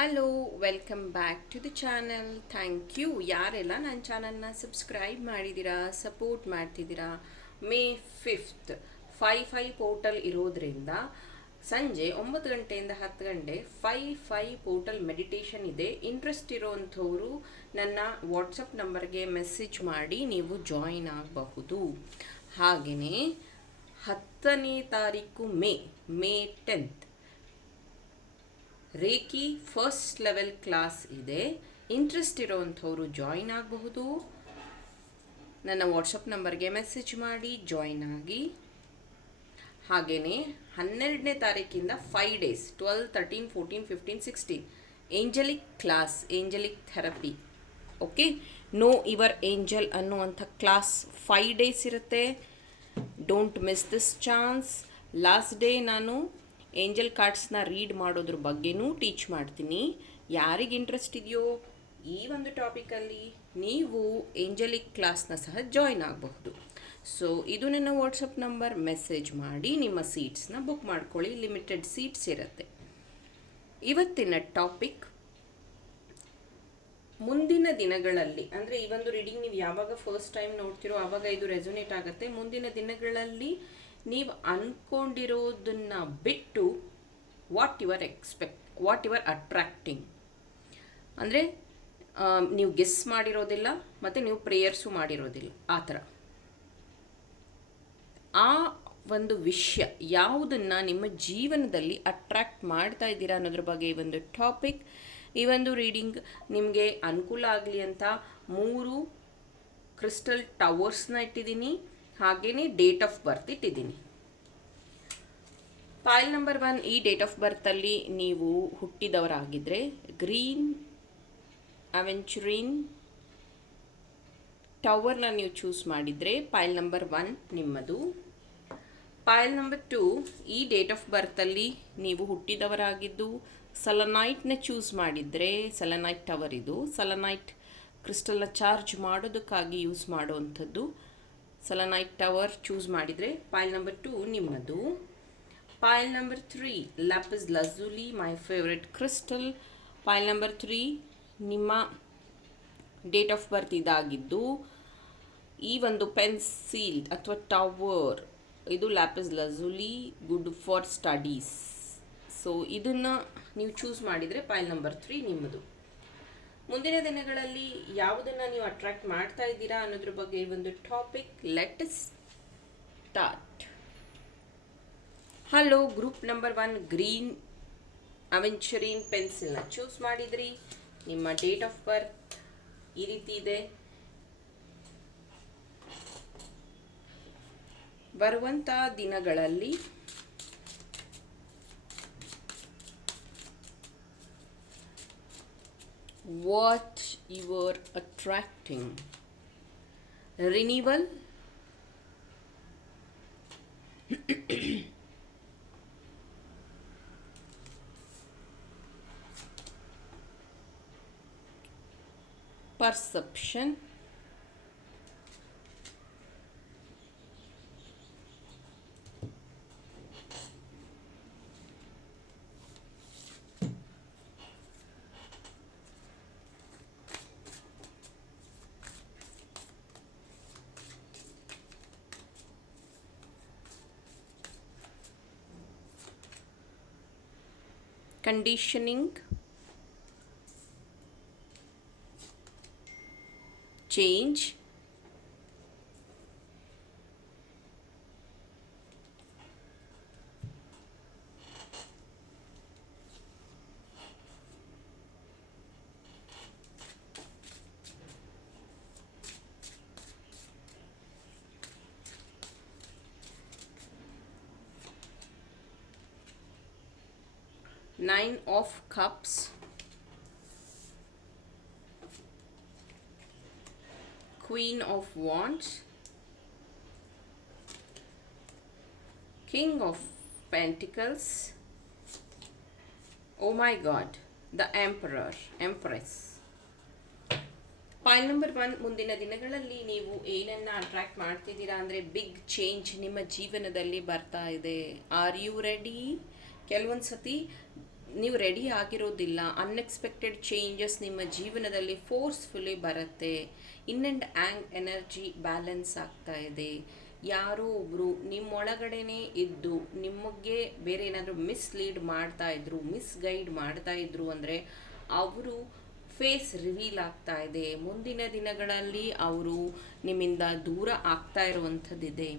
Hello welcome back to the channel thank you ಯಾರೆಲ್ಲ ನನ್ನ ಚಾನಲ್ನ ಸಬ್ಸ್ಕ್ರೈಬ್ ಮಾಡಿದ್ದೀರಾ ಸಪೋರ್ಟ್ ಮಾಡ್ತಿದ್ದೀರಾ May fifth five five portal ಇರೋದ್ರಿಂದ ಸಂಜೆ ಒಂಬತ್ತು ಗಂಟೆಯಿಂದ ಹತ್ತು ಗಂಟೆ ಫೈ ಫೈ ಪೋರ್ಟಲ್ ಮೆಡಿಟೇಷನ್ ಇದೆ. ಇಂಟ್ರೆಸ್ಟ್ ಇರೋವಂಥವ್ರು ನನ್ನ ವಾಟ್ಸಪ್ ನಂಬರ್ಗೆ ಮೆಸೇಜ್ ಮಾಡಿ, ನೀವು ಜಾಯಿನ್ ಆಗಬಹುದು. ಹಾಗೆಯೇ ಹತ್ತನೇ ತಾರೀಕು May May tenth reiki first level class ಇದೆ. ಇಂಟ್ರೆಸ್ಟ್ ಇರೋವಂಥವ್ರು ಜಾಯಿನ್ ಆಗಬಹುದು. ನನ್ನ ವಾಟ್ಸಪ್ ನಂಬರ್ಗೆ ಮೆಸೇಜ್ ಮಾಡಿ ಜಾಯಿನ್ ಆಗಿ. ಹಾಗೆಯೇ ಹನ್ನೆರಡನೇ ತಾರೀಕಿಂದ five days twelve thirteen fourteen fifteen sixteen angelic class angelic therapy okay know your angel ಅನ್ನುವಂಥ ಕ್ಲಾಸ್ ಫೈವ್ ಡೇಸ್ ಇರುತ್ತೆ. Don't miss this chance last day ನಾನು ಏಂಜಲ್ ಕಾರ್ಡ್ಸ್ನ ರೀಡ್ ಮಾಡೋದ್ರ ಬಗ್ಗೆನೂ ಟೀಚ್ ಮಾಡ್ತೀನಿ. ಯಾರಿಗೆ ಇಂಟ್ರೆಸ್ಟ್ ಇದೆಯೋ ಈ ಒಂದು ಟಾಪಿಕಲ್ಲಿ ನೀವು ಏಂಜಲಿಕ್ ಕ್ಲಾಸ್ನ ಸಹ ಜಾಯ್ನ್ ಆಗಬಹುದು. ಸೊ ಇದು ನನ್ನ ವಾಟ್ಸಪ್ ನಂಬರ್ ಮೆಸೇಜ್ ಮಾಡಿ ನಿಮ್ಮ ಸೀಟ್ಸ್ನ ಬುಕ್ ಮಾಡ್ಕೊಳ್ಳಿ. ಲಿಮಿಟೆಡ್ ಸೀಟ್ಸ್ ಇರುತ್ತೆ. ಇವತ್ತಿನ ಟಾಪಿಕ್ ಮುಂದಿನ ದಿನಗಳಲ್ಲಿ, ಅಂದರೆ ಈ ಒಂದು ರೀಡಿಂಗ್ ನೀವು ಯಾವಾಗ ಫಸ್ಟ್ ಟೈಮ್ ನೋಡ್ತಿರೋ ಆವಾಗ ಇದು ರೆಸೊನೇಟ್ ಆಗುತ್ತೆ. ಮುಂದಿನ ದಿನಗಳಲ್ಲಿ ನೀವು ಅಂದ್ಕೊಂಡಿರೋದನ್ನು ಬಿಟ್ಟು what you're expect what you're attracting ಅಂದರೆ ನೀವು ಗೆಸ್ ಮಾಡಿರೋದಿಲ್ಲ, ಮತ್ತು ನೀವು ಪ್ರೇಯರ್ಸು ಮಾಡಿರೋದಿಲ್ಲ, ಆ ಥರ. ಆ ಒಂದು ವಿಷಯ ಯಾವುದನ್ನು ನಿಮ್ಮ ಜೀವನದಲ್ಲಿ ಅಟ್ರ್ಯಾಕ್ಟ್ ಮಾಡ್ತಾ ಇದ್ದೀರಾ ಅನ್ನೋದ್ರ ಬಗ್ಗೆ ಈ ಒಂದು ಟಾಪಿಕ್ ಈ ಒಂದು ರೀಡಿಂಗ್ ನಿಮಗೆ ಅನುಕೂಲ ಆಗಲಿ ಅಂತ ಮೂರು ಕ್ರಿಸ್ಟಲ್ ಟವರ್ಸ್ನ ಇಟ್ಟಿದ್ದೀನಿ. ಹಾಗೆಯೇ ಡೇಟ್ ಆಫ್ ಬರ್ತ್ ಇಟ್ಟಿದ್ದೀನಿ. ಫೈಲ್ ನಂಬರ್ ಒನ್ ಈ ಡೇಟ್ ಆಫ್ ಬರ್ತಲ್ಲಿ ನೀವು ಹುಟ್ಟಿದವರಾಗಿದ್ದರೆ ಗ್ರೀನ್ ಅವೆಂಚುರಿನ್ ಟವರ್ನ ನೀವು ಚೂಸ್ ಮಾಡಿದರೆ ಫೈಲ್ ನಂಬರ್ ಒನ್ ನಿಮ್ಮದು. ಫೈಲ್ ನಂಬರ್ ಟು ಈ ಡೇಟ್ ಆಫ್ ಬರ್ತಲ್ಲಿ ನೀವು ಹುಟ್ಟಿದವರಾಗಿದ್ದು ಸಲನೈಟ್ನ ಚೂಸ್ ಮಾಡಿದರೆ ಸಲನೈಟ್ ಟವರ್ ಇದು. ಸಲನೈಟ್ ಕ್ರಿಸ್ಟಲ್ನ ಚಾರ್ಜ್ ಮಾಡೋದಕ್ಕಾಗಿ ಯೂಸ್ ಮಾಡುವಂಥದ್ದು ಸಲನೈಟ್ ಟವರ್ ಚೂಸ್ ಮಾಡಿದರೆ ಪಾಯಲ್ ನಂಬರ್ ಟು ನಿಮ್ಮದು. Pile number three lapis lazuli my favourite crystal pile number three ನಿಮ್ಮ ಡೇಟ್ ಆಫ್ ಬರ್ತ್ ಇದಾಗಿದ್ದು, ಈ ಒಂದು ಪೆನ್ಸಿಲ್ ಅಥವಾ ಟವರ್ ಇದು lapis lazuli good for studies so ಇದನ್ನು ನೀವು ಚೂಸ್ ಮಾಡಿದರೆ ಪಾಯಲ್ ನಂಬರ್ ತ್ರೀ ನಿಮ್ಮದು. ಮುಂದಿನ ದಿನಗಳಲ್ಲಿ ಯಾವುದನ್ನು ನೀವು ಅಟ್ರಾಕ್ಟ್ ಮಾಡ್ತಾ ಇದ್ದೀರಾ ಅನ್ನೋದ್ರ ಬಗ್ಗೆ ಒಂದು topic let start hello group number one green aventurine ಪೆನ್ಸಿಲ್ನ choose ಮಾಡಿದ್ರಿ. ನಿಮ್ಮ ಡೇಟ್ ಆಫ್ ಬರ್ತ್ ಈ ರೀತಿ ಇದೆ. ಬರುವಂಥ ದಿನಗಳಲ್ಲಿ what you are attracting. Renewal. Perception conditioning change cups. Queen of wands. King of pentacles. Oh my god, the emperor, empress. Pile number one ಮುಂದಿನ ದಿನಗಳಲ್ಲಿ ನೀವು ಏನನ್ನು ಅಟ್ರಾಕ್ಟ್ ಮಾಡ್ತಿದ್ದೀರಾ ಅಂದರೆ ಬಿಗ್ ಚೇಂಜ್ ನಿಮ್ಮ ಜೀವನದಲ್ಲಿ ಬರ್ತಾ ಇದೆ. ಆರ್ ಯು ರೆಡಿ ಕೆಲವೊಂದು ಸತಿ ನೀವು ರೆಡಿ ಆಗಿರೋದಿಲ್ಲ ಅನ್ಎಕ್ಸ್ಪೆಕ್ಟೆಡ್ ಚೇಂಜಸ್ ನಿಮ್ಮ ಜೀವನದಲ್ಲಿ ಫೋರ್ಸ್ಫುಲಿ ಬರುತ್ತೆ. Yin and yang energy balance ಆಗ್ತಾ ಇದೆ. ಯಾರೋ ಒಬ್ಬರು ನಿಮ್ಮೊಳಗಡೆನೇ ಇದ್ದು, ನಿಮಗೆ ಬೇರೆ ಏನಾದರೂ ಮಿಸ್ಲೀಡ್ ಮಾಡ್ತಾ ಇದ್ರು ಮಿಸ್ಗೈಡ್ ಮಾಡ್ತಾ ಇದ್ರು ಅಂದರೆ ಅವರು ಫೇಸ್ ರಿವೀಲ್ ಆಗ್ತಾ ಇದೆ. ಮುಂದಿನ ದಿನಗಳಲ್ಲಿ ಅವರು ನಿಮ್ಮಿಂದ ದೂರ ಆಗ್ತಾ ಇರುವಂಥದ್ದಿದೆ.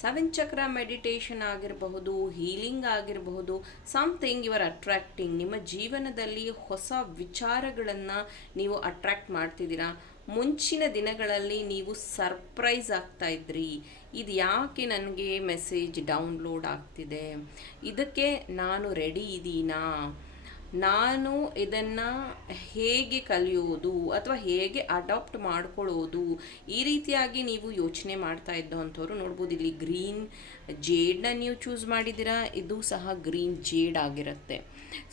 ಸೆವೆನ್ ಚಕ್ರ ಮೆಡಿಟೇಷನ್ ಆಗಿರಬಹುದು ಹೀಲಿಂಗ್ ಆಗಿರಬಹುದು ಸಮಥಿಂಗ್ ಯುವರ್ ಅಟ್ರಾಕ್ಟಿಂಗ್ ನಿಮ್ಮ ಜೀವನದಲ್ಲಿ ಹೊಸ ವಿಚಾರಗಳನ್ನು ನೀವು ಅಟ್ರಾಕ್ಟ್ ಮಾಡ್ತಿದ್ದೀರಾ? ಮುಂಚಿನ ದಿನಗಳಲ್ಲಿ ನೀವು ಸರ್ಪ್ರೈಸ್ ಆಗ್ತಾ ಇದ್ರಿ. ಇದು ಯಾಕೆ ನನಗೆ ಮೆಸೇಜ್ ಡೌನ್ಲೋಡ್ ಆಗ್ತಿದೆ? ಇದಕ್ಕೆ ನಾನು ರೆಡಿ ಇದ್ದೀನಾ ನಾನು ಇದನ್ನು ಹೇಗೆ ಕಲಿಯೋದು ಅಥವಾ ಹೇಗೆ ಅಡಾಪ್ಟ್ ಮಾಡ್ಕೊಳ್ಳೋದು ಈ ರೀತಿಯಾಗಿ ನೀವು ಯೋಚನೆ ಮಾಡ್ತಾ ಇದ್ದಂಥವ್ರು ನೋಡ್ಬೋದು. ಇಲ್ಲಿ ಗ್ರೀನ್ ಜೇಡನ್ನ ನೀವು ಚೂಸ್ ಮಾಡಿದ್ದೀರಾ? ಇದು ಸಹ ಗ್ರೀನ್ ಜೇಡ್ ಆಗಿರುತ್ತೆ.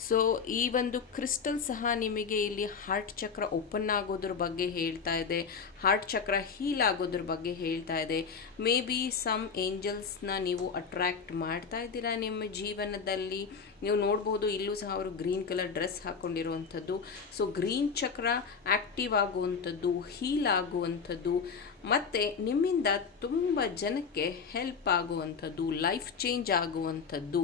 ಸೊ ಈ ಒಂದು ಕ್ರಿಸ್ಟಲ್ ಸಹ ನಿಮಗೆ ಇಲ್ಲಿ ಹಾರ್ಟ್ ಚಕ್ರ ಓಪನ್ ಆಗೋದ್ರ ಬಗ್ಗೆ ಹೇಳ್ತಾ ಇದೆ. ಹಾರ್ಟ್ ಚಕ್ರ ಹೀಲ್ ಆಗೋದ್ರ ಬಗ್ಗೆ ಹೇಳ್ತಾ ಇದೆ. ಮೇ ಬಿ ಸಮ್ ಏಂಜಲ್ಸ್ನ ನೀವು ಅಟ್ರ್ಯಾಕ್ಟ್ ಮಾಡ್ತಾ ಇದ್ದೀರಾ ನಿಮ್ಮ ಜೀವನದಲ್ಲಿ? ನೀವು ನೋಡ್ಬೋದು ಇಲ್ಲೂ ಸಹ ಅವರು ಗ್ರೀನ್ ಕಲರ್ ಡ್ರೆಸ್ ಹಾಕ್ಕೊಂಡಿರುವಂಥದ್ದು ಸೊ ಗ್ರೀನ್ ಚಕ್ರ ಆ್ಯಕ್ಟಿವ್ ಆಗುವಂಥದ್ದು, ಹೀಲ್ ಆಗುವಂಥದ್ದು, ಮತ್ತು ನಿಮ್ಮಿಂದ ತುಂಬ ಜನಕ್ಕೆ ಹೆಲ್ಪ್ ಆಗುವಂಥದ್ದು, ಲೈಫ್ ಚೇಂಜ್ ಆಗುವಂಥದ್ದು.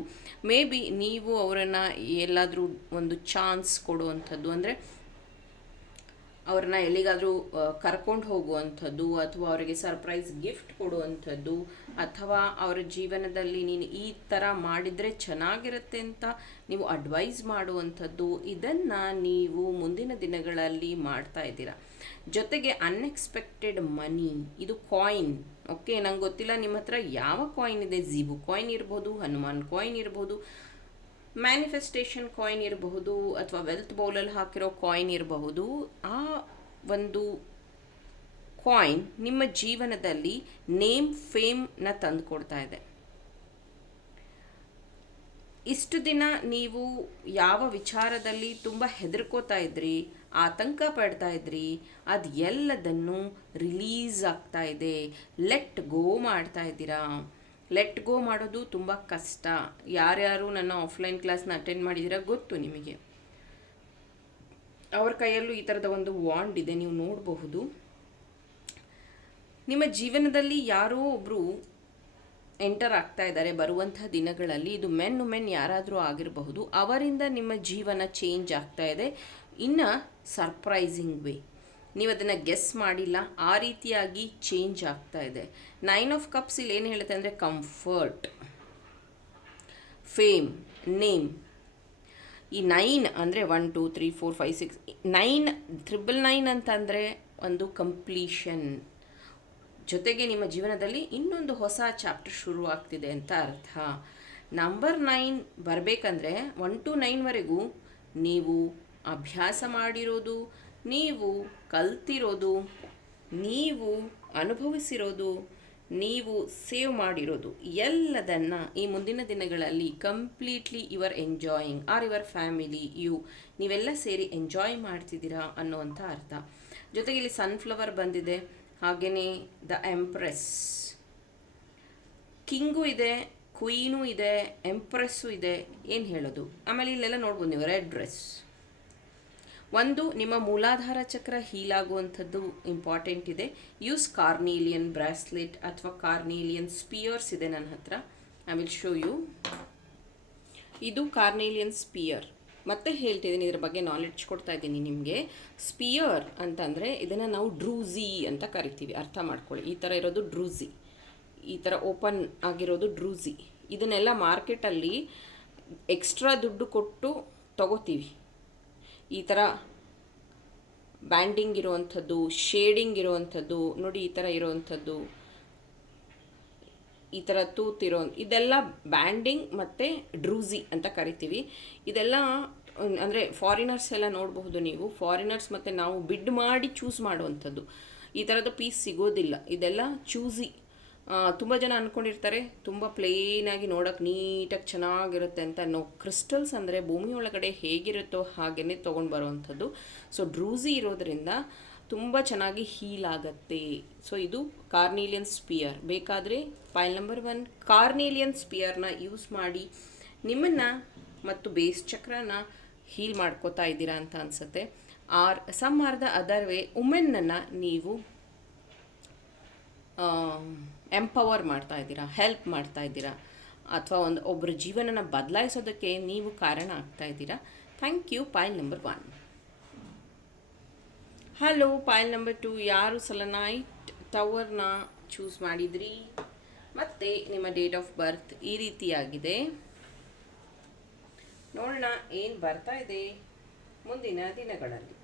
ಮೇ ಬಿ ನೀವು ಅವರನ್ನು ಎಲ್ಲಾದರೂ ಒಂದು ಚಾನ್ಸ್ ಕೊಡುವಂಥದ್ದು, ಅಂದರೆ ಅವ್ರನ್ನ ಎಲ್ಲಿಗಾದರೂ ಕರ್ಕೊಂಡು ಹೋಗುವಂಥದ್ದು, ಅಥವಾ ಅವರಿಗೆ ಸರ್ಪ್ರೈಸ್ ಗಿಫ್ಟ್ ಕೊಡುವಂಥದ್ದು ಅಥವಾ ಅವರ ಜೀವನದಲ್ಲಿ ನೀನು ಈ ಥರ ಮಾಡಿದರೆ ಚೆನ್ನಾಗಿರುತ್ತೆ ಅಂತ ನೀವು ಅಡ್ವೈಸ್ ಮಾಡುವಂಥದ್ದು, ಇದನ್ನು ನೀವು ಮುಂದಿನ ದಿನಗಳಲ್ಲಿ ಮಾಡ್ತಾ ಇದ್ದೀರಾ. ಜೊತೆಗೆ ಅನ್ಎಕ್ಸ್ಪೆಕ್ಟೆಡ್ ಮನಿ ಇದು ಕಾಯಿನ್ ಓಕೆ ನಂಗೆ ಗೊತ್ತಿಲ್ಲ ನಿಮ್ಮ ಹತ್ರ ಯಾವ ಕಾಯಿನ್ ಇದೆ. ಝೀಬು ಕಾಯಿನ್ ಇರ್ಬೋದು ಹನುಮಾನ್ ಕಾಯಿನ್ ಇರ್ಬೋದು ಮ್ಯಾನಿಫೆಸ್ಟೇಷನ್ ಕಾಯಿನ್ ಇರಬಹುದು ಅಥವಾ ವೆಲ್ತ್ ಬೌಲಲ್ಲಿ ಹಾಕಿರೋ ಕಾಯಿನ್ ಇರಬಹುದು ಆ ಒಂದು ಕಾಯಿನ್ ನಿಮ್ಮ ಜೀವನದಲ್ಲಿ ನೇಮ್ ಫೇಮ್ನ ತಂದುಕೊಡ್ತಾ ಇದೆ. ಇಷ್ಟು ದಿನ ನೀವು ಯಾವ ವಿಚಾರದಲ್ಲಿ ತುಂಬ ಹೆದರ್ಕೋತಾ ಇದ್ರಿ, ಆತಂಕ ಪಡ್ತಾ ಇದ್ರಿ ಅದು ಎಲ್ಲದನ್ನು ರಿಲೀಸ್ ಆಗ್ತಾ ಇದೆ. ಲೆಟ್ ಗೋ ಮಾಡ್ತಾ ಇದ್ದೀರಾ? ಲೆಟ್ ಗೋ ಮಾಡೋದು ತುಂಬ ಕಷ್ಟ. ಯಾರ್ಯಾರು ನನ್ನ ಆಫ್ಲೈನ್ ಕ್ಲಾಸ್ನ ಅಟೆಂಡ್ ಮಾಡಿದ್ದೀರಾ ಗೊತ್ತು ನಿಮಗೆ. ಅವ್ರ ಕೈಯಲ್ಲೂ ಈ ಥರದ ಒಂದು ವಾಂಡ್ ಇದೆ, ನೀವು ನೋಡಬಹುದು. ನಿಮ್ಮ ಜೀವನದಲ್ಲಿ ಯಾರೋ ಒಬ್ಬರು ಎಂಟರ್ ಆಗ್ತಾ ಇದ್ದಾರೆ ಬರುವಂಥ ದಿನಗಳಲ್ಲಿ, ಇದು ಮೆನ್ ಮೆನ್ ಯಾರಾದರೂ ಆಗಿರಬಹುದು, ಅವರಿಂದ ನಿಮ್ಮ ಜೀವನ ಚೇಂಜ್ ಆಗ್ತಾ ಇದೆ. ಇನ್ನು ಸರ್ಪ್ರೈಸಿಂಗ್ ವೇ. ನೀವು ಅದನ್ನು ಗೆಸ್ ಮಾಡಿಲ್ಲ, ಆ ರೀತಿಯಾಗಿ ಚೇಂಜ್ ಆಗ್ತಾ ಇದೆ. ನೈನ್ ಆಫ್ ಕಪ್ಸ್ ಇಲ್ಲಿ ಏನು ಹೇಳುತ್ತೆ ಅಂದರೆ ಕಂಫರ್ಟ್, ಫೇಮ್, ನೇಮ್. ಈ ನೈನ್ ಅಂದರೆ one, two, three, four, five, six, nine, triple nine ಅಂತಂದರೆ ಒಂದು ಕಂಪ್ಲೀಷನ್. ಜೊತೆಗೆ ನಿಮ್ಮ ಜೀವನದಲ್ಲಿ ಇನ್ನೊಂದು ಹೊಸ ಚಾಪ್ಟರ್ ಶುರು ಆಗ್ತಿದೆ ಅಂತ ಅರ್ಥ. ನಂಬರ್ ನೈನ್ ಬರಬೇಕಂದ್ರೆ ಒನ್ ಟು ನೈನ್ವರೆಗೂ ನೀವು ಅಭ್ಯಾಸ ಮಾಡಿರೋದು, ನೀವು ಕಲ್ತಿರೋದು, ನೀವು ಅನುಭವಿಸಿರೋದು, ನೀವು ಸೇವ್ ಮಾಡಿರೋದು, ಎಲ್ಲದನ್ನು ಈ ಮುಂದಿನ ದಿನಗಳಲ್ಲಿ completely you're enjoying or your family you ನೀವೆಲ್ಲ ಸೇರಿ ಎಂಜಾಯ್ ಮಾಡ್ತಿದ್ದೀರಾ ಅನ್ನೋವಂಥ ಅರ್ಥ. ಜೊತೆಗೆ ಇಲ್ಲಿ ಸನ್ಫ್ಲವರ್ ಬಂದಿದೆ. ಹಾಗೆಯೇ ದ ಎಂಪ್ರೆಸ್ ಕಿಂಗು ಇದೆ ಕ್ವೀನು ಇದೆ ಎಂಪ್ರೆಸ್ಸು ಇದೆ, ಏನು ಹೇಳೋದು? ಆಮೇಲೆ ಇಲ್ಲೆಲ್ಲ ನೋಡ್ಬೋದು ನೀವು ರೆಡ್ ಡ್ರೆಸ್ ಒಂದು, ನಿಮ್ಮ ಮೂಲಾಧಾರ ಚಕ್ರ ಹೀಲ್ ಆಗುವಂಥದ್ದು ಇಂಪಾರ್ಟೆಂಟ್ ಇದೆ. ಯೂಸ್ ಕಾರ್ನೀಲಿಯನ್ ಬ್ರಾಸ್ಲೆಟ್ ಅಥವಾ ಕಾರ್ನೀಲಿಯನ್ ಸ್ಪಿಯರ್ಸ್ ಇದೆ ನನ್ನ ಹತ್ರ. ಐ ವಿಲ್ ಶೋ ಯು ಇದು ಕಾರ್ನೇಲಿಯನ್ ಸ್ಪಿಯರ್ ಮತ್ತೆ ಹೇಳ್ತಿದ್ದೀನಿ, ಇದ್ರ ಬಗ್ಗೆ ನಾಲೆಡ್ಜ್ ಕೊಡ್ತಾ ಇದ್ದೀನಿ ನಿಮಗೆ. ಸ್ಪಿಯರ್ ಅಂತಂದರೆ ಇದನ್ನು ನಾವು ಡ್ರೂಝಿ ಅಂತ ಕರಿತೀವಿ, ಅರ್ಥ ಮಾಡ್ಕೊಳ್ಳಿ. ಈ ಥರ ಇರೋದು ಡ್ರೂಝಿ ಈ ಥರ ಓಪನ್ ಆಗಿರೋದು ಡ್ರೂಝಿ ಇದನ್ನೆಲ್ಲ ಮಾರ್ಕೆಟಲ್ಲಿ ಎಕ್ಸ್ಟ್ರಾ ದುಡ್ಡು ಕೊಟ್ಟು ತಗೋತೀವಿ. ಈ ಥರ ಬ್ಯಾಂಡಿಂಗ್ ಇರುವಂಥದ್ದು ಶೇಡಿಂಗ್ ಇರುವಂಥದ್ದು, ನೋಡಿ ಈ ಥರ ಇರುವಂಥದ್ದು. ಈ ಥರ ತೂತಿರೋ ಇದೆಲ್ಲ ಬ್ಯಾಂಡಿಂಗ್ ಮತ್ತು ಡ್ರೂಸಿ ಅಂತ ಕರಿತೀವಿ. ಇದೆಲ್ಲ, ಅಂದರೆ ಫಾರಿನರ್ಸ್ ಎಲ್ಲ ನೋಡಬಹುದು ನೀವು. ಫಾರಿನರ್ಸ್ ಮತ್ತು ನಾವು ಬಿಡ್ ಮಾಡಿ ಚೂಸ್ ಮಾಡುವಂಥದ್ದು. ಈ ಥರದ ಪೀಸ್ ಸಿಗೋದಿಲ್ಲ. ಇದೆಲ್ಲ ಚೂಸಿ ತುಂಬ ಜನ ಅಂದ್ಕೊಂಡಿರ್ತಾರೆ ತುಂಬ ಪ್ಲೇನಾಗಿ ನೋಡೋಕ್ಕೆ ನೀಟಾಗಿ ಚೆನ್ನಾಗಿರುತ್ತೆ ಅಂತ ನೋ ಕ್ರಿಸ್ಟಲ್ಸ್ ಅಂದರೆ ಭೂಮಿ ಒಳಗಡೆ ಹೇಗಿರುತ್ತೋ ಹಾಗೇ ತೊಗೊಂಡು ಬರುವಂಥದ್ದು. ಸೊ ಡ್ರೂಸಿ ಇರೋದರಿಂದ ತುಂಬ ಚೆನ್ನಾಗಿ ಹೀಲ್ ಆಗುತ್ತೆ. ಸೊ ಇದು ಕಾರ್ನೀಲಿಯನ್ ಸ್ಪಿಯರ್. ಬೇಕಾದರೆ ಫೈಲ್ ನಂಬರ್ ಒನ್ ಕಾರ್ನೀಲಿಯನ್ ಸ್ಪಿಯರ್ನ ಯೂಸ್ ಮಾಡಿ ನಿಮ್ಮನ್ನು ಮತ್ತು ಬೇಸ್ ಚಕ್ರನ ಹೀಲ್ ಮಾಡ್ಕೋತಾ ಇದ್ದೀರಾ ಅಂತ ಅನಿಸುತ್ತೆ. Or, some or the other way, ವುಮೆನ್ನನ್ನು ನೀವು ಎಂಪವರ್ ಮಾಡ್ತಾ ಇದ್ದೀರಾ, ಹೆಲ್ಪ್ ಮಾಡ್ತಾ ಇದ್ದೀರಾ, ಅಥವಾ ಒಂದು ಒಬ್ಬರ ಜೀವನನ ಬದಲಾಯಿಸೋದಕ್ಕೆ ನೀವು ಕಾರಣ ಆಗ್ತಾ ಇದ್ದೀರಾ. Thank you point number one. Hello, pile number two ಯಾರು ಸಲನೈಟ್ ಟವರ್ನ ಚೂಸ್ ಮಾಡಿದ್ರಿ? ಮತ್ತು ನಿಮ್ಮ ಡೇಟ್ ಆಫ್ ಬರ್ತ್ ಈ ರೀತಿಯಾಗಿದೆ. ನೋಡೋಣ, ಏನು ಬರ್ತಾ ಇದೆ ಮುಂದಿನ ದಿನಗಳಲ್ಲಿ.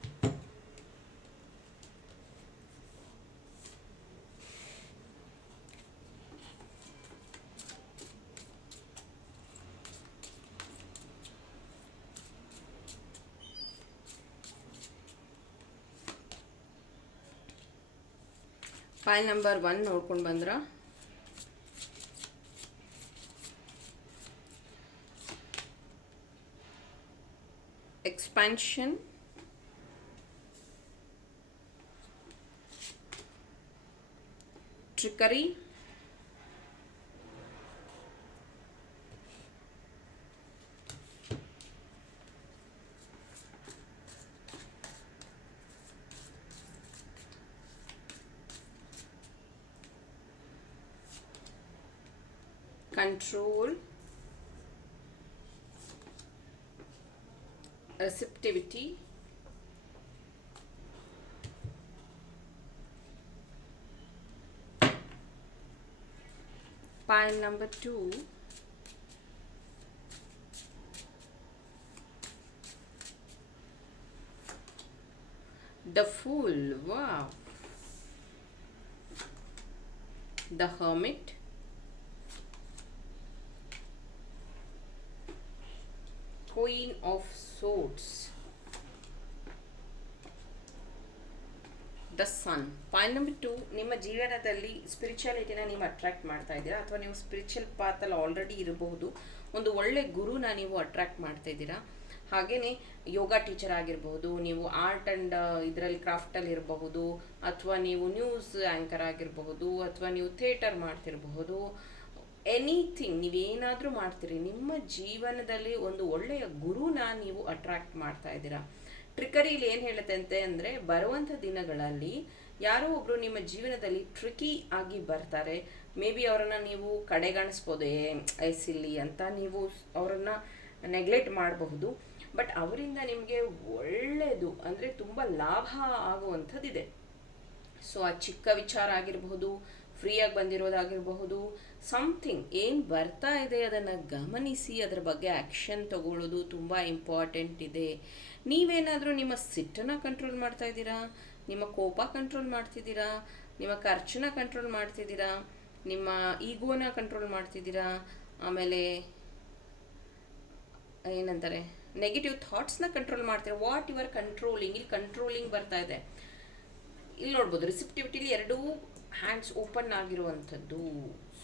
ಫೈಲ್ ನಂಬರ್ ಒನ್ ನೋಡ್ಕೊಂಡು ಬಂದ್ರ. Expansion trickery receptivity. Pile number 2 the fool wow. The hermit. Queen of swords the sun point number two ನಿಮ್ಮ ಜೀವನದಲ್ಲಿ ಸ್ಪಿರಿಚುಯಾಲಿಟಿನ ನೀವು ಅಟ್ರಾಕ್ಟ್ ಮಾಡ್ತಾ ಇದ್ದೀರಾ? ಅಥವಾ ನೀವು ಸ್ಪಿರಿಚುವಲ್ ಪಾತಲ್ಲಿ ಆಲ್ರೆಡಿ ಇರಬಹುದು. ಒಂದು ಒಳ್ಳೆ ಗುರುನ ನೀವು ಅಟ್ರ್ಯಾಕ್ಟ್ ಮಾಡ್ತಾ ಇದ್ದೀರಾ? ಹಾಗೆಯೇ ಯೋಗ ಟೀಚರ್ ಆಗಿರಬಹುದು, ನೀವು ಆರ್ಟ್ ಆ್ಯಂಡ್ ಇದರಲ್ಲಿ ಕ್ರಾಫ್ಟಲ್ಲಿ ಇರಬಹುದು, ಅಥವಾ ನೀವು ನ್ಯೂಸ್ ಆ್ಯಂಕರ್ ಆಗಿರಬಹುದು, ಅಥವಾ ನೀವು ಥಿಯೇಟರ್ ಮಾಡ್ತಿರಬಹುದು. ಎನಿಥಿಂಗ್ ನೀವೇನಾದರೂ ಮಾಡ್ತೀರಿ, ನಿಮ್ಮ ಜೀವನದಲ್ಲಿ ಒಂದು ಒಳ್ಳೆಯ ಗುರುನ ನೀವು ಅಟ್ರಾಕ್ಟ್ ಮಾಡ್ತಾ ಇದ್ದೀರಾ? ಟ್ರಿಕರಿಲಿ ಏನು ಹೇಳುತ್ತೆ ಅಂತ ಅಂದರೆ, ಬರುವಂಥ ದಿನಗಳಲ್ಲಿ ಯಾರೋ ಒಬ್ಬರು ನಿಮ್ಮ ಜೀವನದಲ್ಲಿ ಟ್ರಿಕಿ ಆಗಿ ಬರ್ತಾರೆ. ಮೇ ಬಿ ಅವರನ್ನು ನೀವು ಕಡೆಗಣಿಸ್ಬೋದು, ಏ ಐಸಿಲ್ಲಿ ಅಂತ ನೀವು ಅವರನ್ನು ನೆಗ್ಲೆಕ್ಟ್ ಮಾಡಬಹುದು. ಬಟ್ ಅವರಿಂದ ನಿಮಗೆ ಒಳ್ಳೆಯದು ಅಂದರೆ ತುಂಬ ಲಾಭ ಆಗುವಂಥದ್ದಿದೆ. ಸೊ ಆ ಚಿಕ್ಕ ವಿಚಾರ ಆಗಿರಬಹುದು ಫ್ರೀಯಾಗಿ ಬಂದಿರೋದಾಗಿರಬಹುದು ಸಮಥಿಂಗ್ ಏನು ಬರ್ತಾ ಇದೆ ಅದನ್ನು ಗಮನಿಸಿ, ಅದರ ಬಗ್ಗೆ ಆ್ಯಕ್ಷನ್ ತಗೊಳ್ಳೋದು ತುಂಬ ಇಂಪಾರ್ಟೆಂಟ್ ಇದೆ. ನೀವೇನಾದರೂ ನಿಮ್ಮ ಸಿಟ್ಟನ್ನು ಕಂಟ್ರೋಲ್ ಮಾಡ್ತಾ ಇದ್ದೀರಾ? ನಿಮ್ಮ ಕೋಪ ಕಂಟ್ರೋಲ್ ಮಾಡ್ತಿದ್ದೀರಾ? ನಿಮ್ಮ ಖರ್ಚನ್ನ ಕಂಟ್ರೋಲ್ ಮಾಡ್ತಿದ್ದೀರಾ? ನಿಮ್ಮ ಈಗೋನ ಕಂಟ್ರೋಲ್ ಮಾಡ್ತಿದ್ದೀರಾ? ಆಮೇಲೆ ಏನಂತಾರೆ? ನೆಗೆಟಿವ್ ಥಾಟ್ಸ್ನ ಕಂಟ್ರೋಲ್ ಮಾಡ್ತೀರಾ? ವಾಟ್ ಯುವರ್ ಕಂಟ್ರೋಲಿಂಗ್ ಇಲ್ಲಿ ಕಂಟ್ರೋಲಿಂಗ್ ಬರ್ತಾ ಇದೆ. ಇಲ್ಲಿ ನೋಡ್ಬೋದು ರಿಸಿಪ್ಟಿವಿಟಿಲಿ ಎರಡೂ ಹ್ಯಾಂಡ್ಸ್ ಓಪನ್ ಆಗಿರುವಂಥದ್ದು.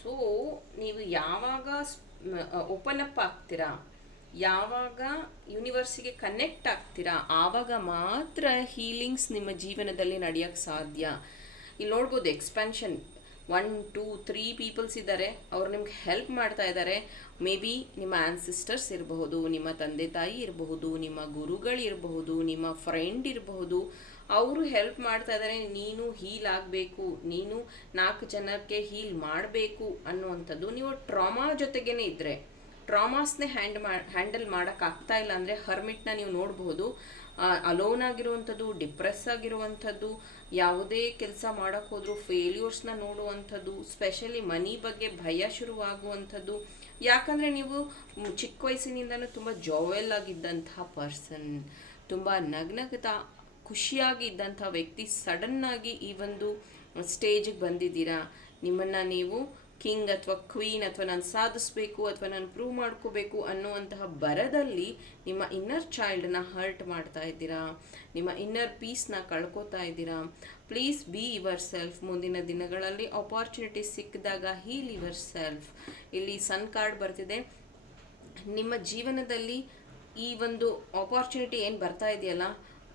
ಸೊ ನೀವು ಯಾವಾಗ ಓಪನ್ ಅಪ್ ಆಗ್ತೀರಾ? ಯಾವಾಗ ಯೂನಿವರ್ಸಿಗೆ ಕನೆಕ್ಟ್ ಆಗ್ತೀರಾ? ಆವಾಗ ಮಾತ್ರ ಹೀಲಿಂಗ್ಸ್ ನಿಮ್ಮ ಜೀವನದಲ್ಲಿ ನಡೆಯೋಕ್ಕೆ ಸಾಧ್ಯ. ಇಲ್ಲಿ ನೋಡ್ಬೋದು expansion one two three peoples ಇದ್ದಾರೆ. ಅವ್ರು ನಿಮ್ಗೆ ಹೆಲ್ಪ್ ಮಾಡ್ತಾ ಇದ್ದಾರೆ. ಮೇ ಬಿ ನಿಮ್ಮ ಆನ್ಸಿಸ್ಟರ್ಸ್ ಇರಬಹುದು, ನಿಮ್ಮ ತಂದೆ ತಾಯಿ ಇರಬಹುದು, ನಿಮ್ಮ ಗುರುಗಳಿರಬಹುದು ನಿಮ್ಮ ಫ್ರೆಂಡ್ ಇರಬಹುದು. ಅವರು ಹೆಲ್ಪ್ ಮಾಡ್ತಾ ಇದ್ದಾರೆ. ನೀನು ಹೀಲ್ ಆಗಬೇಕು. ನೀನು ನಾಲ್ಕು ಜನಕ್ಕೆ ಹೀಲ್ ಮಾಡಬೇಕು ಅನ್ನುವಂಥದ್ದು. ನೀವು ಟ್ರಾಮಾ ಜೊತೆಗೇನೆ ಇದ್ದರೆ ಟ್ರಾಮಾಸ್ನೇ ಹ್ಯಾಂಡ್ ಮಾ ಹ್ಯಾಂಡಲ್ ಮಾಡೋಕ್ಕಾಗ್ತಾ ಇಲ್ಲ ಅಂದರೆ ಹರ್ಮಿಟ್ನ ನೀವು ನೋಡಬಹುದು. ಅಲೋನ್ ಆಗಿರುವಂಥದ್ದು ಡಿಪ್ರೆಸ್ ಆಗಿರುವಂಥದ್ದು ಯಾವುದೇ ಕೆಲಸ ಮಾಡೋಕ್ಕೆ ಹೋದರೂ ಫೇಲ್ಯೂರ್ಸ್ನ ನೋಡುವಂಥದ್ದು ಸ್ಪೆಷಲಿ ಮನಿ ಬಗ್ಗೆ ಭಯ ಶುರುವಾಗುವಂಥದ್ದು. ಯಾಕಂದರೆ ನೀವು ಚಿಕ್ಕ ವಯಸ್ಸಿನಿಂದನೂ ತುಂಬ ಜಾವೆಲ್ ಆಗಿದ್ದಂಥ ಪರ್ಸನ್ ತುಂಬ ನಗ್ನಗತ ಖುಷಿಯಾಗಿ ಇದ್ದಂಥ ವ್ಯಕ್ತಿ ಸಡನ್ನಾಗಿ ಈ ಒಂದು ಸ್ಟೇಜಿಗೆ ಬಂದಿದ್ದೀರಾ? ನಿಮ್ಮನ್ನು ನೀವು ಕಿಂಗ್ ಅಥವಾ ಕ್ವೀನ್ ಅಥವಾ ನಾನು ಸಾಧಿಸ್ಬೇಕು ಅಥವಾ ನಾನು ಪ್ರೂವ್ ಮಾಡ್ಕೋಬೇಕು ಅನ್ನುವಂತಹ ಬರದಲ್ಲಿ ನಿಮ್ಮ ಇನ್ನರ್ ಚೈಲ್ಡನ್ನ ಹರ್ಟ್ ಮಾಡ್ತಾ ಇದ್ದೀರಾ? ನಿಮ್ಮ ಇನ್ನರ್ ಪೀಸ್ನ ಕಳ್ಕೊತಾ ಇದ್ದೀರಾ? ಪ್ಲೀಸ್ ಬಿ ಯುವರ್ ಸೆಲ್ಫ್ ಮುಂದಿನ ದಿನಗಳಲ್ಲಿ ಅಪಾರ್ಚುನಿಟಿ ಸಿಕ್ಕಿದಾಗ ಹೀಲ್ ಯುವರ್ ಸೆಲ್ಫ್ ಇಲ್ಲಿ ಸನ್ ಕಾರ್ಡ್ ಬರ್ತಿದೆ. ನಿಮ್ಮ ಜೀವನದಲ್ಲಿ ಈ ಒಂದು ಆಪರ್ಚುನಿಟಿ ಏನು ಬರ್ತಾ ಇದೆಯಲ್ಲ?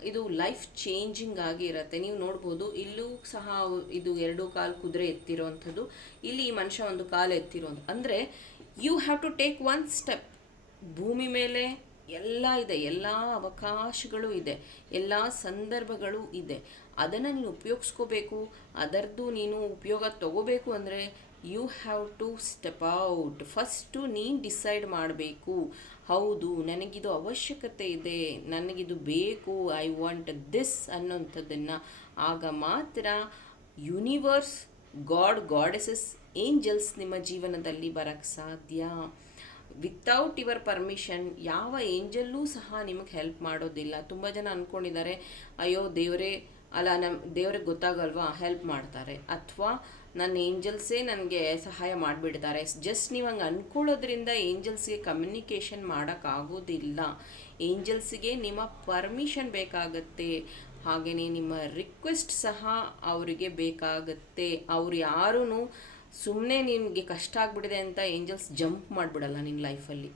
ಇದು ಲೈಫ್ ಚೇಂಜಿಂಗ್ ಆಗಿ ಇರುತ್ತೆ. ನೀವು ನೋಡ್ಬೋದು, ಇಲ್ಲೂ ಸಹ ಇದು ಎರಡು ಕಾಲು ಕುದುರೆ ಎತ್ತಿರೋವಂಥದ್ದು ಇಲ್ಲಿ ಈ ಮನುಷ್ಯ ಒಂದು ಕಾಲು ಎತ್ತಿರೋ ಅಂದರೆ you have to take one step ಭೂಮಿ ಮೇಲೆ ಎಲ್ಲ ಇದೆ, ಎಲ್ಲ ಅವಕಾಶಗಳು ಇದೆ, ಎಲ್ಲ ಸಂದರ್ಭಗಳು ಇದೆ. ಅದನ್ನು ನೀನು ಉಪಯೋಗಿಸ್ಕೋಬೇಕು ಅದರದ್ದು ನೀನು ಉಪಯೋಗ ತಗೋಬೇಕು ಅಂದರೆ you have to step out first ನೀನು ಡಿಸೈಡ್ ಮಾಡಬೇಕು. ಹೌದು, ನನಗಿದು ಅವಶ್ಯಕತೆ ಇದೆ, ನನಗಿದು ಬೇಕು ಐ ವಾಂಟ್ ದಿಸ್ ಅನ್ನೋಂಥದ್ದನ್ನು ಆಗ ಮಾತ್ರ ಯೂನಿವರ್ಸ್ ಗಾಡ್ ಗಾಡೆಸಸ್ ಏಂಜಲ್ಸ್ ನಿಮ್ಮ ಜೀವನದಲ್ಲಿ ಬರೋಕ್ಕೆ ಸಾಧ್ಯ. ವಿತೌಟ್ ಯುವರ್ ಪರ್ಮಿಷನ್ ಯಾವ ಏಂಜಲ್ಲೂ ಸಹ ನಿಮಗೆ ಹೆಲ್ಪ್ ಮಾಡೋದಿಲ್ಲ. ತುಂಬ ಜನ ಅಂದ್ಕೊಂಡಿದ್ದಾರೆ ಅಯ್ಯೋ ದೇವರೇ, ಅಲ್ಲ ನಮ್ಮ ದೇವ್ರಿಗೆ ಗೊತ್ತಾಗಲ್ವಾ ಹೆಲ್ಪ್ ಮಾಡ್ತಾರೆ. ಅಥವಾ ನನ್ನ ಏಂಜಲ್ಸೇ ನನಗೆ ಸಹಾಯ ಮಾಡಿಬಿಡ್ತಾರೆ. ಜಸ್ಟ್ ನೀವು ಹಂಗೆ ಅಂದ್ಕೊಳ್ಳೋದ್ರಿಂದ ಏಂಜಲ್ಸ್ಗೆ ಕಮ್ಯುನಿಕೇಷನ್ ಮಾಡೋಕ್ಕಾಗೋದಿಲ್ಲ ಏಂಜಲ್ಸ್ಗೆ ನಿಮ್ಮ ಪರ್ಮಿಷನ್ ಬೇಕಾಗತ್ತೆ. ಹಾಗೆಯೇ ನಿಮ್ಮ ರಿಕ್ವೆಸ್ಟ್ ಸಹ ಅವರಿಗೆ ಬೇಕಾಗುತ್ತೆ. ಅವ್ರು ಯಾರೂ ಸುಮ್ಮನೆ ನಿಮಗೆ ಕಷ್ಟ ಆಗಿಬಿಡಿದೆ ಅಂತ ಏಂಜಲ್ಸ್ ಜಂಪ್ ಮಾಡಿಬಿಡಲ್ಲ ನಿನ್ನ ಲೈಫಲ್ಲಿ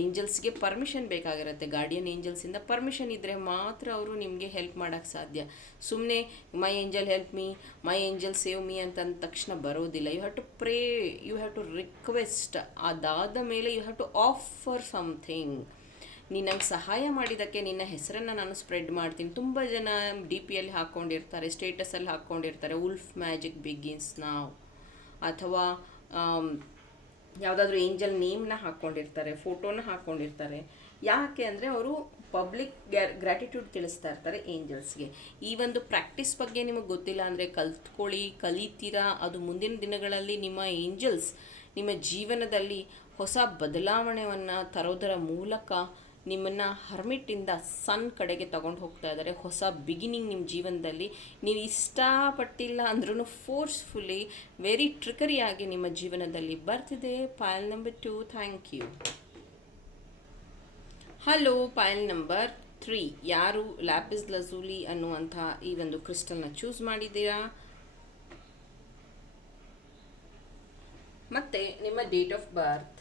ಏಂಜಲ್ಸ್ಗೆ ಪರ್ಮಿಷನ್ ಬೇಕಾಗಿರುತ್ತೆ. ಗಾರ್ಡಿಯನ್ ಏಂಜಲ್ಸಿಂದ ಪರ್ಮಿಷನ್ ಇದ್ದರೆ ಮಾತ್ರ ಅವರು ನಿಮಗೆ ಹೆಲ್ಪ್ ಮಾಡೋಕ್ಕೆ ಸಾಧ್ಯ. ಸುಮ್ಮನೆ my angel help me my angel save me ಅಂತ ಅಂದ ತಕ್ಷಣ ಬರೋದಿಲ್ಲ. You have to pray you have to request ಅದಾದ ಮೇಲೆ you have to offer something ನೀನು ಸಹಾಯ ಮಾಡಿದ್ದಕ್ಕೆ ನಿನ್ನ ಹೆಸರನ್ನು ನಾನು ಸ್ಪ್ರೆಡ್ ಮಾಡ್ತೀನಿ. ತುಂಬ ಜನ ಡಿ ಪಿಯಲ್ಲಿ ಹಾಕ್ಕೊಂಡಿರ್ತಾರೆ ಸ್ಟೇಟಸಲ್ಲಿ ಹಾಕ್ಕೊಂಡಿರ್ತಾರೆ ಉಲ್ಫ್ ಮ್ಯಾಜಿಕ್ ಬಿಗಿನ್ಸ್ ನಾವು ಅಥವಾ ಯಾವುದಾದ್ರೂ ಏಂಜಲ್ ನೇಮ್ನ ಹಾಕ್ಕೊಂಡಿರ್ತಾರೆ ಫೋಟೋನ ಹಾಕ್ಕೊಂಡಿರ್ತಾರೆ ಯಾಕೆ ಅಂದರೆ ಅವರು ಪಬ್ಲಿಕ್ ಗ್ರ್ಯಾಟಿಟ್ಯೂಡ್ ತಿಳಿಸ್ತಾ ಇರ್ತಾರೆ ಏಂಜಲ್ಸ್ಗೆ. ಈ ಒಂದು ಪ್ರಾಕ್ಟೀಸ್ ಬಗ್ಗೆ ನಿಮಗೆ ಗೊತ್ತಿಲ್ಲ ಅಂದರೆ ಕಲ್ತ್ಕೊಳ್ಳಿ, ಕಲಿತೀರಾ, ಅದು ಮುಂದಿನ ದಿನಗಳಲ್ಲಿ ನಿಮ್ಮ ಏಂಜಲ್ಸ್ ನಿಮ್ಮ ಜೀವನದಲ್ಲಿ ಹೊಸ ಬದಲಾವಣೆಯನ್ನು ತರೋದರ ಮೂಲಕ ನಿಮ್ಮನ್ನು ಹರ್ಮಿಟ್ಟಿಂದ ಸನ್ ಕಡೆಗೆ ತಗೊಂಡು ಹೋಗ್ತಾ ಇದ್ದಾರೆ. ಹೊಸ ಬಿಗಿನಿಂಗ್ ನಿಮ್ಮ ಜೀವನದಲ್ಲಿ. ನೀವು ಇಷ್ಟಪಟ್ಟಿಲ್ಲ ಅಂದ್ರೂ ಫೋರ್ಸ್ಫುಲಿ ವೆರಿ ಟ್ರಿಕರಿಯಾಗಿ ನಿಮ್ಮ ಜೀವನದಲ್ಲಿ ಬರ್ತಿದೆ. Payal number two thank you hello Payal number three ಯಾರು ಲ್ಯಾಪಿಸ್ ಲಜೂಲಿ ಅನ್ನುವಂಥ ಈ ಒಂದು ಕ್ರಿಸ್ಟಲ್ನ ಚೂಸ್ ಮಾಡಿದ್ದೀರಾ? ಮತ್ತು ನಿಮ್ಮ ಡೇಟ್ ಆಫ್ ಬರ್ತ್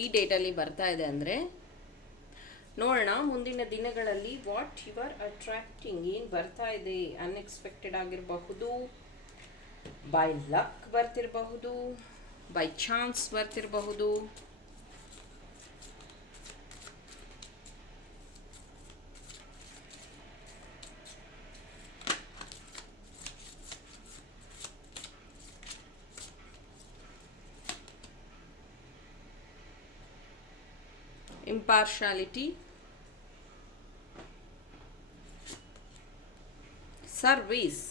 ಈ ಡೇಟಲ್ಲಿ ಬರ್ತಾ ಇದೆ ಅಂದರೆ ನೋಡೋಣ ಮುಂದಿನ ದಿನಗಳಲ್ಲಿ ವಾಟ್ ಯು ಆರ್ ಅಟ್ರಾಕ್ಟಿಂಗ್ ಏನು ಬರ್ತಾ ಇದೆ ಅನ್ಎಕ್ಸ್ಪೆಕ್ಟೆಡ್ ಆಗಿರಬಹುದು? ಬೈ ಲಕ್ ಬರ್ತಿರಬಹುದು ಬೈ ಚಾನ್ಸ್ ಬರ್ತಿರಬಹುದು. impartiality. Service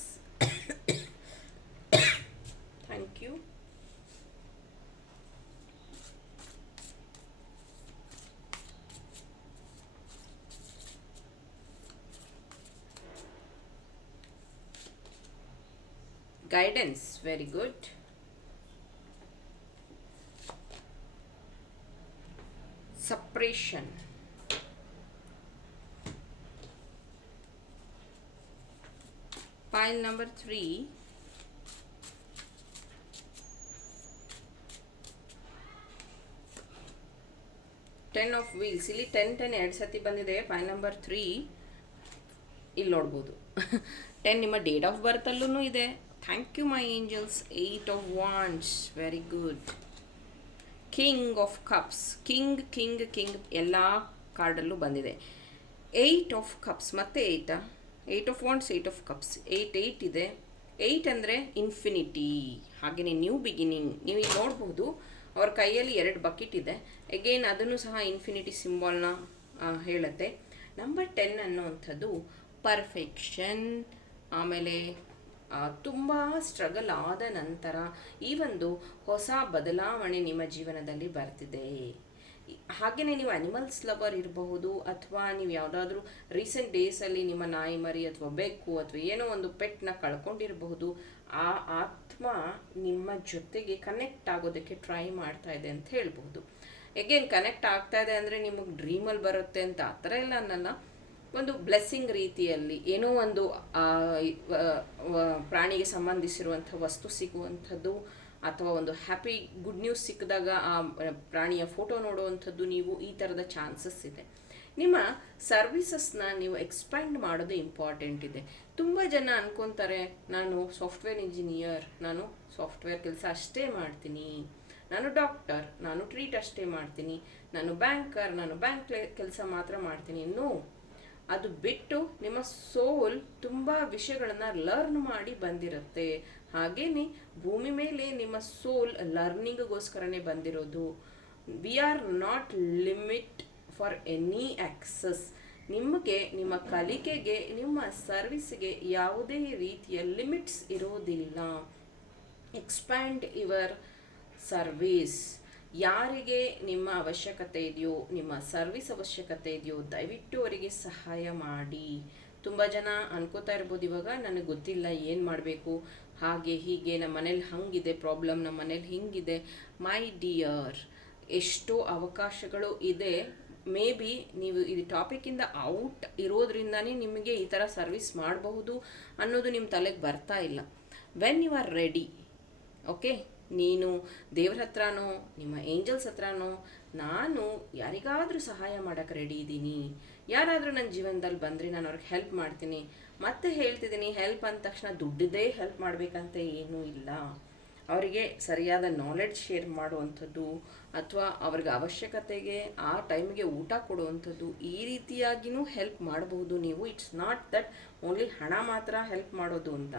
pile number 3 ten of wheels ಇಲ್ಲಿ ಟೆನ್ ಟೆನ್ ಎರಡು ಸತಿ ಬಂದಿದೆ. ಫೈಲ್ ನಂಬರ್ ತ್ರೀ ಇಲ್ಲಿ ನೋಡ್ಬೋದು. ಟೆನ್ ನಿಮ್ಮ ಡೇಟ್ ಆಫ್ ಬರ್ತಲ್ಲೂ ಇದೆ. Thank you my angels eight of wands very good king of cups king king king ಎಲ್ಲ ಕಾರ್ಡಲ್ಲೂ ಬಂದಿದೆ. ಏಯ್ಟ್ ಆಫ್ ಕಪ್ಸ್ ಮತ್ತೆ ಏಯ್ಟಾ eight of wands eight of cups eight eight ಇದೆ. ಏಯ್ಟ್ ಅಂದರೆ ಇನ್ಫಿನಿಟಿ ಹಾಗೆಯೇ ನ್ಯೂ ಬಿಗಿನಿಂಗ್ ನೀವು ಈಗ ನೋಡ್ಬೋದು, ಅವ್ರ ಕೈಯಲ್ಲಿ ಎರಡು ಬಕೆಟ್ ಇದೆ. ಎಗೇನ್ ಅದನ್ನು ಸಹ ಇನ್ಫಿನಿಟಿ ಸಿಂಬಾಲ್ನ ಹೇಳುತ್ತೆ. ನಂಬರ್ ಟೆನ್ ಅನ್ನುವಂಥದ್ದು ಪರ್ಫೆಕ್ಷನ್ ಆಮೇಲೆ ತುಂಬ ಸ್ಟ್ರಗಲ್ ಆದ ನಂತರ ಈ ಒಂದು ಹೊಸ ಬದಲಾವಣೆ ನಿಮ್ಮ ಜೀವನದಲ್ಲಿ ಬರ್ತಿದೆ. ಹಾಗೆಯೇ ನೀವು ಅನಿಮಲ್ಸ್ ಲವರ್ ಇರಬಹುದು ಅಥವಾ ನೀವು ಯಾವುದಾದ್ರೂ ರೀಸೆಂಟ್ ಡೇಸಲ್ಲಿ ನಿಮ್ಮ ನಾಯಿ ಮರಿ ಅಥವಾ ಬೆಕ್ಕು ಅಥವಾ ಏನೋ ಒಂದು ಪೆಟ್ನ ಕಳ್ಕೊಂಡಿರಬಹುದು, ಆ ಆತ್ಮ ನಿಮ್ಮ ಜೊತೆಗೆ ಕನೆಕ್ಟ್ ಆಗೋದಕ್ಕೆ ಟ್ರೈ ಮಾಡ್ತಾ ಇದೆ ಅಂತ ಹೇಳ್ಬಹುದು. ಎಗೇನ್ ಕನೆಕ್ಟ್ ಆಗ್ತಾ ಇದೆ ಅಂದರೆ ನಿಮಗೆ ಡ್ರೀಮಲ್ಲಿ ಬರುತ್ತೆ ಅಂತ ಆ ಥರ ಎಲ್ಲ ಅನ್ನಲ್ಲ. ಒಂದು ಬ್ಲೆಸ್ಸಿಂಗ್ ರೀತಿಯಲ್ಲಿ ಏನೋ ಒಂದು ಪ್ರಾಣಿಗೆ ಸಂಬಂಧಿಸಿರುವಂಥ ವಸ್ತು ಸಿಗುವಂಥದ್ದು ಅಥವಾ ಒಂದು ಹ್ಯಾಪಿ ಗುಡ್ ನ್ಯೂಸ್ ಸಿಕ್ಕಿದಾಗ ಆ ಪ್ರಾಣಿಯ ಫೋಟೋ ನೋಡುವಂಥದ್ದು ನೀವು ಈ ಥರದ ಚಾನ್ಸಸ್ ಇದೆ. ನಿಮ್ಮ ಸರ್ವಿಸಸ್ನ ನೀವು ಎಕ್ಸ್ಪ್ಯಾಂಡ್ ಮಾಡೋದು ಇಂಪಾರ್ಟೆಂಟ್ ಇದೆ. ತುಂಬ ಜನ ಅನ್ಕೊತಾರೆ, ನಾನು ಸಾಫ್ಟ್ವೇರ್ ಇಂಜಿನಿಯರ್ ನಾನು ಸಾಫ್ಟ್ವೇರ್ ಕೆಲಸ ಅಷ್ಟೇ ಮಾಡ್ತೀನಿ. ನಾನು ಡಾಕ್ಟರ್ ನಾನು ಟ್ರೀಟ್ ಅಷ್ಟೇ ಮಾಡ್ತೀನಿ. ನಾನು ಬ್ಯಾಂಕರ್ ನಾನು ಬ್ಯಾಂಕ್ ಕೆಲಸ ಮಾತ್ರ ಮಾಡ್ತೀನಿ. ನೋ ಅದು ಬಿಟ್ಟು ನಿಮ್ಮ ಸೋಲ್ ತುಂಬ ವಿಷಯಗಳನ್ನು ಲರ್ನ್ ಮಾಡಿ ಬಂದಿರುತ್ತೆ. ಹಾಗೇನೆ ಭೂಮಿ ಮೇಲೆ ನಿಮ್ಮ ಸೋಲ್ ಲರ್ನಿಂಗ್ಗೋಸ್ಕರನೇ ಬಂದಿರೋದು. We are not limit for any access ನಿಮಗೆ, ನಿಮ್ಮ ಕಲಿಕೆಗೆ, ನಿಮ್ಮ ಸರ್ವಿಸ್ಗೆ ಯಾವುದೇ ರೀತಿಯ ಲಿಮಿಟ್ಸ್ ಇರೋದಿಲ್ಲ. ಎಕ್ಸ್ಪ್ಯಾಂಡ್ ಯುವರ್ ಸರ್ವೀಸ್ ಯಾರಿಗೆ ನಿಮ್ಮ ಅವಶ್ಯಕತೆ ಇದೆಯೋ, ನಿಮ್ಮ ಸರ್ವಿಸ್ ಅವಶ್ಯಕತೆ ಇದೆಯೋ, ದಯವಿಟ್ಟು ಅವರಿಗೆ ಸಹಾಯ ಮಾಡಿ. ತುಂಬ ಜನ ಅನ್ಕೋತಾ ಇರ್ಬೋದು ಇವಾಗ, ನನಗೆ ಗೊತ್ತಿಲ್ಲ ಏನು ಮಾಡಬೇಕು. ಹಾಗೆ ಹೀಗೆ, ನಮ್ಮ ಮನೇಲಿ ಹಂಗಿದೆ ಪ್ರಾಬ್ಲಮ್ ನಮ್ಮ ಮನೇಲಿ ಹಿಂಗಿದೆ. ಮೈ ಡಿಯರ್ ಎಷ್ಟೋ ಅವಕಾಶಗಳು ಇದೆ. ಮೇ ಬಿ ನೀವು ಈ ಟಾಪಿಕ್ಕಿಂದ ಔಟ್ ಇರೋದ್ರಿಂದನೇ ನಿಮಗೆ ಈ ಥರ ಸರ್ವಿಸ್ ಮಾಡಬಹುದು ಅನ್ನೋದು ನಿಮ್ಮ ತಲೆಗೆ ಬರ್ತಾ ಇಲ್ಲ. When you are ready okay ನೀನು ದೇವ್ರ ಹತ್ರನೋ, ನಿಮ್ಮ ಏಂಜಲ್ಸ್ ಹತ್ರನೋ, ನಾನು ಯಾರಿಗಾದರೂ ಸಹಾಯ ಮಾಡೋಕ್ಕೆ ರೆಡಿ ಇದ್ದೀನಿ ಯಾರಾದರೂ ನನ್ನ ಜೀವನದಲ್ಲಿ ಬಂದರೆ ನಾನು ಅವ್ರಿಗೆ ಹೆಲ್ಪ್ ಮಾಡ್ತೀನಿ. ಮತ್ತೆ ಹೇಳ್ತಿದ್ದೀನಿ ಹೆಲ್ಪ್ ಅಂದ ತಕ್ಷಣ ದುಡ್ಡದೇ ಹೆಲ್ಪ್ ಮಾಡಬೇಕಂತ ಏನೂ ಇಲ್ಲ. ಅವರಿಗೆ ಸರಿಯಾದ ನಾಲೆಡ್ಜ್ ಶೇರ್ ಮಾಡುವಂಥದ್ದು ಅಥವಾ ಅವ್ರಿಗೆ ಅವಶ್ಯಕತೆಗೆ, ಆ ಟೈಮ್ಗೆ ಊಟ ಕೊಡುವಂಥದ್ದು ಈ ರೀತಿಯಾಗಿಯೂ ಹೆಲ್ಪ್ ಮಾಡಬಹುದು ನೀವು. ಇಟ್ಸ್ ನಾಟ್ ದಟ್ ಓನ್ಲಿ ಹಣ ಮಾತ್ರ ಹೆಲ್ಪ್ ಮಾಡೋದು ಅಂತ.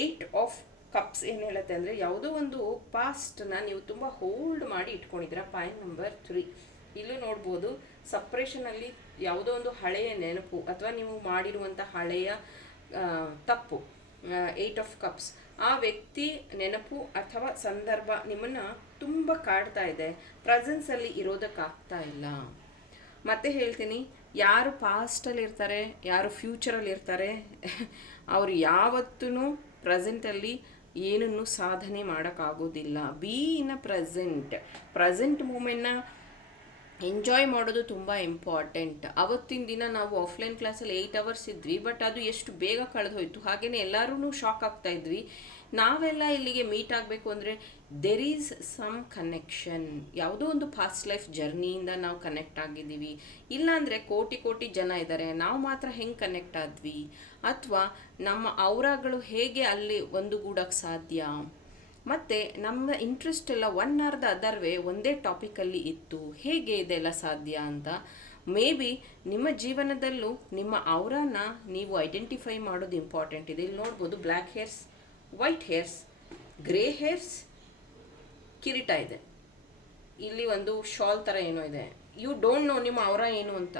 ಏಯ್ಟ್ ಆಫ್ ಕಪ್ಸ್ ಏನು ಹೇಳುತ್ತೆ ಅಂದರೆ ಯಾವುದೋ ಒಂದು ಪಾಸ್ಟನ್ನ ನೀವು ತುಂಬ ಹೋಲ್ಡ್ ಮಾಡಿ ಇಟ್ಕೊಂಡಿದ್ದೀರ. ಪಾಯಿಂಟ್ ನಂಬರ್ ತ್ರೀ ಇಲ್ಲೂ ನೋಡ್ಬೋದು ಸಪ್ರೇಷನಲ್ಲಿ ಯಾವುದೋ ಒಂದು ಹಳೆಯ ನೆನಪು ಅಥವಾ ನೀವು ಮಾಡಿರುವಂಥ ಹಳೆಯ ತಪ್ಪು ಏಯ್ಟ್ ಆಫ್ ಕಪ್ಸ್ ಆ ವ್ಯಕ್ತಿ ನೆನಪು ಅಥವಾ ಸಂದರ್ಭ ನಿಮ್ಮನ್ನು ತುಂಬ ಕಾಡ್ತಾ ಇದೆ. ಪ್ರೆಸೆನ್ಸಲ್ಲಿ ಇರೋದಕ್ಕಾಗ್ತಾ ಇಲ್ಲ. ಮತ್ತೆ ಹೇಳ್ತೀನಿ, ಯಾರು ಪಾಸ್ಟಲ್ಲಿ ಇರ್ತಾರೆ, ಯಾರು ಫ್ಯೂಚರಲ್ಲಿ ಇರ್ತಾರೆ, ಅವರು ಯಾವತ್ತೂ ಪ್ರೆಸೆಂಟಲ್ಲಿ ಏನನ್ನು ಸಾಧನೆ ಮಾಡೋಕ್ಕಾಗೋದಿಲ್ಲ. Be in a present present ಮೂಮೆಂಟ್ನ enjoy ಮಾಡೋದು ತುಂಬ ಇಂಪಾರ್ಟೆಂಟ್ ಅವತ್ತಿನ ದಿನ ನಾವು ಆಫ್ಲೈನ್ ಕ್ಲಾಸಲ್ಲಿ ಏಯ್ಟ್ ಅವರ್ಸ್ ಇದ್ವಿ ಬಟ್ ಅದು ಎಷ್ಟು ಬೇಗ ಕಳೆದು ಹೋಯಿತು ಹಾಗೆಯೇ ಎಲ್ಲರೂ ಶಾಕ್ ಆಗ್ತಾ ಇದ್ವಿ. ನಾವೆಲ್ಲ ಇಲ್ಲಿಗೆ ಮೀಟ್ ಆಗಬೇಕು ಅಂದರೆ ದೆರ್ ಈಸ್ ಸಮ್ ಕನೆಕ್ಷನ್ ಯಾವುದೋ ಒಂದು ಫಾಸ್ಟ್ ಲೈಫ್ ಜರ್ನಿಯಿಂದ ನಾವು ಕನೆಕ್ಟ್ ಆಗಿದ್ದೀವಿ. ಇಲ್ಲಾಂದರೆ ಕೋಟಿ ಕೋಟಿ ಜನ ಇದ್ದಾರೆ. ನಾವು ಮಾತ್ರ ಹೆಂಗೆ ಕನೆಕ್ಟ್ ಆದ್ವಿ? ಅಥವಾ ನಮ್ಮ ಔರಾಗಳು ಹೇಗೆ ಅಲ್ಲಿ ಒಂದುಗೂಡಕ್ಕೆ ಸಾಧ್ಯ? ಮತ್ತು ನಮ್ಮ ಇಂಟ್ರೆಸ್ಟ್ ಎಲ್ಲ one or the other way ಒಂದೇ ಟಾಪಿಕಲ್ಲಿ ಇತ್ತು. ಹೇಗೆ ಇದೆಲ್ಲ ಸಾಧ್ಯ ಅಂತ? ಮೇ ಬಿ ನಿಮ್ಮ ಜೀವನದಲ್ಲೂ ನಿಮ್ಮ ಅವರನ್ನ ನೀವು ಐಡೆಂಟಿಫೈ ಮಾಡೋದು ಇಂಪಾರ್ಟೆಂಟ್ ಇದೆ. ಇಲ್ಲಿ ನೋಡ್ಬೋದು black hairs white hairs grey hairs ಕಿರೀಟ ಇದೆ. ಇಲ್ಲಿ ಒಂದು ಶಾಲ್ ಥರ ಏನೋ ಇದೆ. ಯು ಡೋಂಟ್ ನೋ ನಿಮ್ಮ ಅವರ ಏನು ಅಂತ.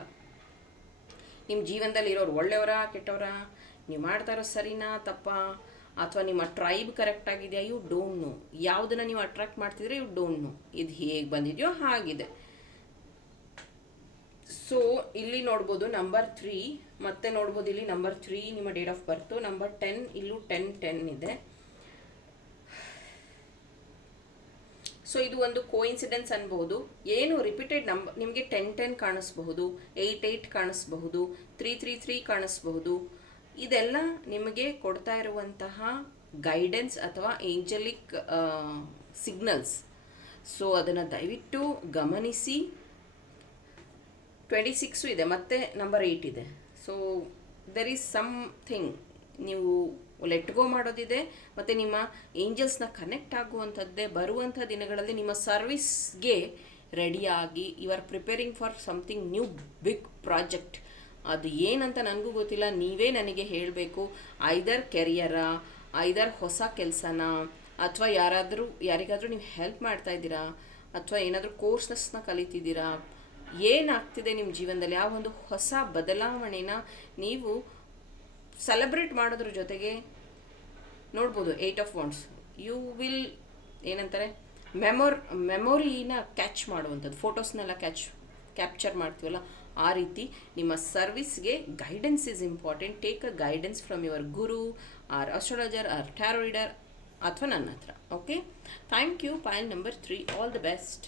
ನಿಮ್ಮ ಜೀವನದಲ್ಲಿ ಇರೋರು ಒಳ್ಳೆಯವರಾ, ಕೆಟ್ಟವರಾ? ನೀವು ಮಾಡ್ತಾ ಸರಿನಾ, ತಪ್ಪಾ? ಅಥವಾ ನಿಮ್ಮ ಟ್ರೈಬ್ ಕರೆಕ್ಟ್ ಆಗಿದೆಯಾ? ಯು ಡೋಂಟ್ ನೋ ಯಾವುದನ್ನು ನೀವು ಅಟ್ರಾಕ್ಟ್ ಮಾಡ್ತಿದ್ರೆ ಯು ಡೋಂಟ್ ನೋ ಇದು ಹೇಗೆ ಬಂದಿದೆಯೋ ಹಾಗಿದೆ. ಸೊ ಇಲ್ಲಿ ನೋಡ್ಬೋದು ನಂಬರ್ ತ್ರೀ ಮತ್ತೆ ನೋಡ್ಬೋದು ಇಲ್ಲಿ ನಂಬರ್ ತ್ರೀ ನಿಮ್ಮ date of birth number ten ಇಲ್ಲೂ ಟೆನ್ ಟೆನ್ ಇದೆ. ಸೊ ಇದು ಒಂದು ಕೋಇನ್ಸಿಡೆನ್ಸ್ ಅನ್ಬಹುದು ಏನು ರಿಪೀಟೆಡ್ ನಂಬರ್ ನಿಮಗೆ ಟೆನ್ ಟೆನ್ ಕಾಣಿಸ್ಬಹುದು. ಏಯ್ಟ್ ಏಯ್ಟ್ ಕಾಣಿಸ್ಬಹುದು. ತ್ರೀ ತ್ರೀ ತ್ರೀ ಕಾಣಿಸ್ಬಹುದು. ಇದೆಲ್ಲ ನಿಮಗೆ ಕೊಡ್ತಾ ಇರುವಂತಹ ಗೈಡೆನ್ಸ್ ಅಥವಾ ಏಂಜಲಿಕ್ ಸಿಗ್ನಲ್ಸ್ ಸೊ ಅದನ್ನು ದಯವಿಟ್ಟು ಗಮನಿಸಿ. ಟ್ವೆಂಟಿ ಸಿಕ್ಸು ಇದೆ, ಮತ್ತೆ ನಂಬರ್ ಏಯ್ಟ್ ಇದೆ. ಸೊ ದೆರ್ ಈಸ್ ಸಮ್ಥಿಂಗ್ ನೀವು ಲೆಟ್ ಗೋ ಮಾಡೋದಿದೆ, ಮತ್ತು ನಿಮ್ಮ ಏಂಜಲ್ಸ್ನ ಕನೆಕ್ಟ್ ಆಗುವಂಥದ್ದೇ, ಬರುವಂಥ ದಿನಗಳಲ್ಲಿ ನಿಮ್ಮ ಸರ್ವಿಸ್ಗೆ ರೆಡಿಯಾಗಿ you are preparing for something new big project ಅದು ಏನಂತ ನನಗೂ ಗೊತ್ತಿಲ್ಲ. ನೀವೇ ನನಗೆ ಹೇಳಬೇಕು. ಐದರ್ ಕೆರಿಯರಾ, ಐದರ್ ಹೊಸ ಕೆಲಸನ, ಅಥವಾ ಯಾರಾದರೂ, ಯಾರಿಗಾದರೂ ನೀವು ಹೆಲ್ಪ್ ಮಾಡ್ತಾ ಇದ್ದೀರಾ? ಅಥವಾ ಏನಾದರೂ ಕೋರ್ಸಸ್ನ ಕಲಿತಿದ್ದೀರಾ? ಏನಾಗ್ತಿದೆ ನಿಮ್ಮ ಜೀವನದಲ್ಲಿ? ಆ ಒಂದು ಹೊಸ ಬದಲಾವಣೆನ ನೀವು ಸೆಲೆಬ್ರೇಟ್ ಮಾಡೋದ್ರ ಜೊತೆಗೆ ನೋಡ್ಬೋದು. Eight of wands you will, ಏನಂತಾರೆ? ಮೆಮೊರ್, ಮೆಮೊರಿನ ಕ್ಯಾಚ್ ಮಾಡುವಂಥದ್ದು. ಫೋಟೋಸ್ನೆಲ್ಲ ಕ್ಯಾಚ್, ಕ್ಯಾಪ್ಚರ್ ಮಾಡ್ತೀವಲ್ಲ? ಆ ರೀತಿ ನಿಮ್ಮ ಸರ್ವಿಸ್ಗೆ guidance is important take a guidance from your guru or astrologer or tarot reader ಅಥವಾ ನನ್ನ ಹತ್ರ okay thank you point number three all the best